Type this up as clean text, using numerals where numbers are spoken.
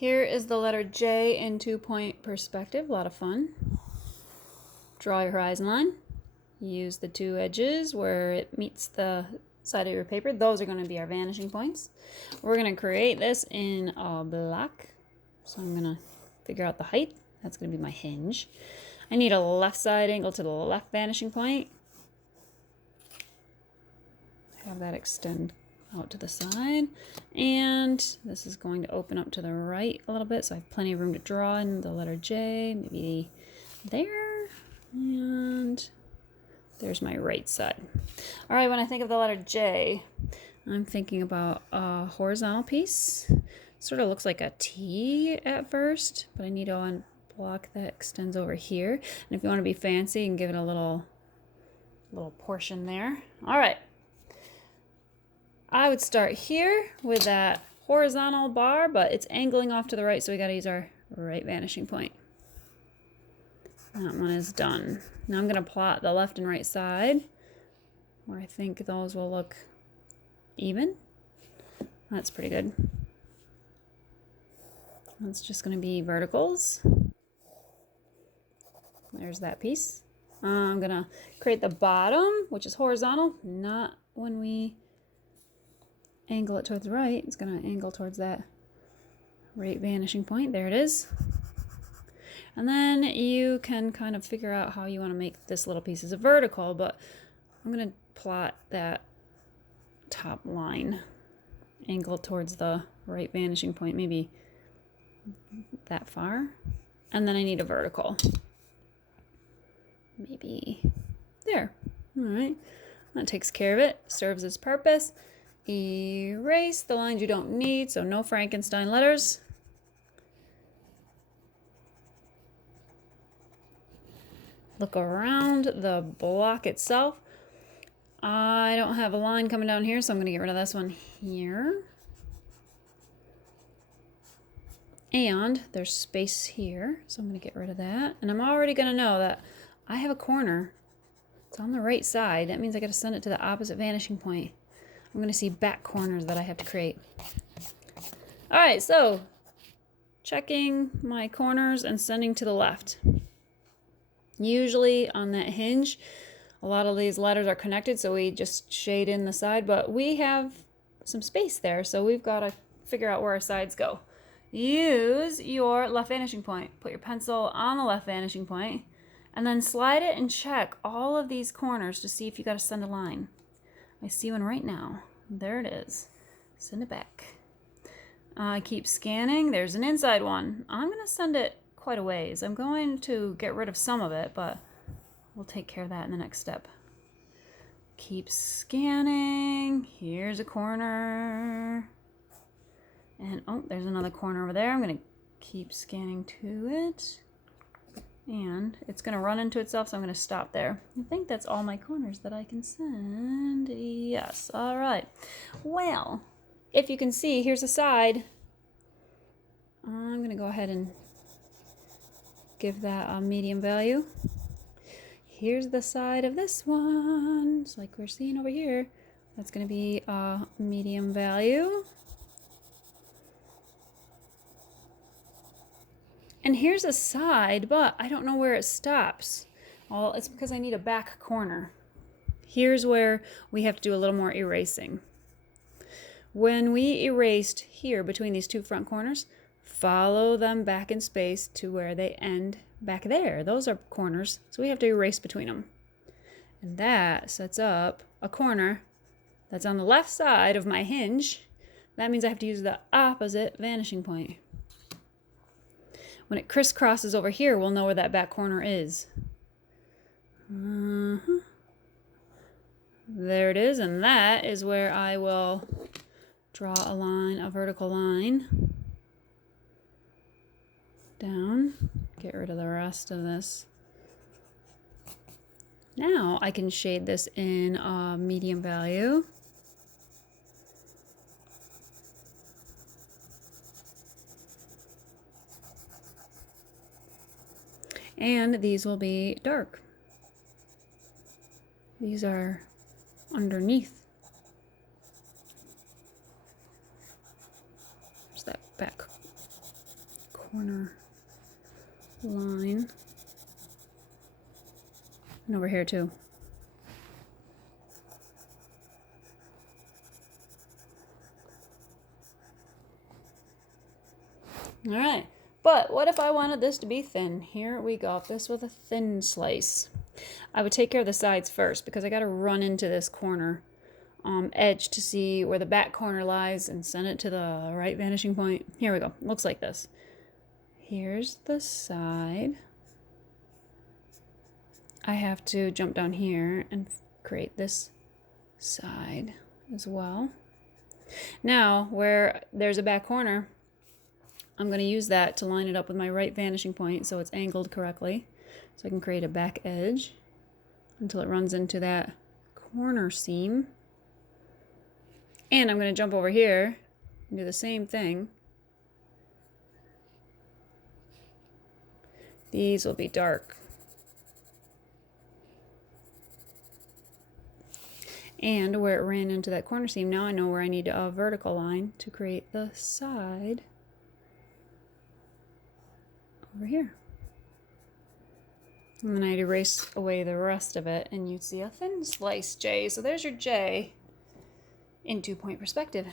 Here is the letter J in 2-point perspective. A lot of fun. Draw your horizon line. Use the two edges where it meets the side of your paper. Those are going to be our vanishing points. We're going to create this in a block. So I'm going to figure out the height. That's going to be my hinge. I need a left side angle to the left vanishing point. Have that extend out to the side, and this is going to open up to the right a little bit, so I have plenty of room to draw in the letter J, maybe there, and there's my right side. All right, when I think of the letter J, I'm thinking about a horizontal piece. Sort of looks like a T at first, but I need a block that extends over here, and if you want to be fancy, you can give it a little portion there. All right. I would start here with that horizontal bar, but it's angling off to the right, so we got to use our right vanishing point. That one is done. Now I'm going to plot the left and right side, where I think those will look even. That's pretty good. That's just going to be verticals. There's that piece. I'm going to create the bottom, which is horizontal, not when we angle it towards the right. It's going to angle towards that right vanishing point. There it is. And then you can kind of figure out how you want to make this little piece as a vertical, but I'm going to plot that top line, angle towards the right vanishing point, maybe that far. And then I need a vertical. Maybe there. All right. That takes care of it, serves its purpose. Erase the lines you don't need, so no Frankenstein letters. Look around the block itself. I don't have a line coming down here, so I'm going to get rid of this one here. And there's space here, so I'm going to get rid of that. And I'm already going to know that I have a corner. It's on the right side. That means I got to send it to the opposite vanishing point. I'm going to see back corners that I have to create. All right, so checking my corners and sending to the left. Usually on that hinge, a lot of these letters are connected, so we just shade in the side, but we have some space there, so we've got to figure out where our sides go. Use your left vanishing point. Put your pencil on the left vanishing point, and then slide it and check all of these corners to see if you got to send a line. I see one right now. There it is. Send it back. Keep scanning. There's an inside one. I'm going to send it quite a ways. I'm going to get rid of some of it, but we'll take care of that in the next step. Keep scanning. Here's a corner. And oh, there's another corner over there. I'm going to keep scanning to it. And it's going to run into itself, so I'm going to stop there. I think that's all my corners that I can send. Yes. All right. Well, if you can see, here's a side. I'm going to go ahead and give that a medium value. Here's the side of this one. It's like we're seeing over here. That's going to be a medium value. And here's a side, but I don't know where it stops. Well, it's because I need a back corner. Here's where we have to do a little more erasing. When we erased here between these two front corners, follow them back in space to where they end back there. Those are corners, so we have to erase between them. And that sets up a corner that's on the left side of my hinge. That means I have to use the opposite vanishing point. When it crisscrosses over here, we'll know where that back corner is. There it is, and that is where I will draw a line, a vertical line down. Get rid of the rest of this. Now I can shade this in a medium value. And these will be dark. These are underneath. There's that back corner line. And over here too. All right, but what if I wanted this to be thin? Here we got this with a thin slice. I would take care of the sides first because I got to run into this corner edge to see where the back corner lies and send it to the right vanishing point. Here we go. Looks like this. Here's the side. I have to jump down here and create this side as well. Now, where there's a back corner, I'm going to use that to line it up with my right vanishing point so it's angled correctly. So I can create a back edge until it runs into that corner seam. And I'm going to jump over here and do the same thing. These will be dark. And where it ran into that corner seam, now I know where I need a vertical line to create the side over here. And then I'd erase away the rest of it and you'd see a thin slice J. So there's your J in 2-point perspective.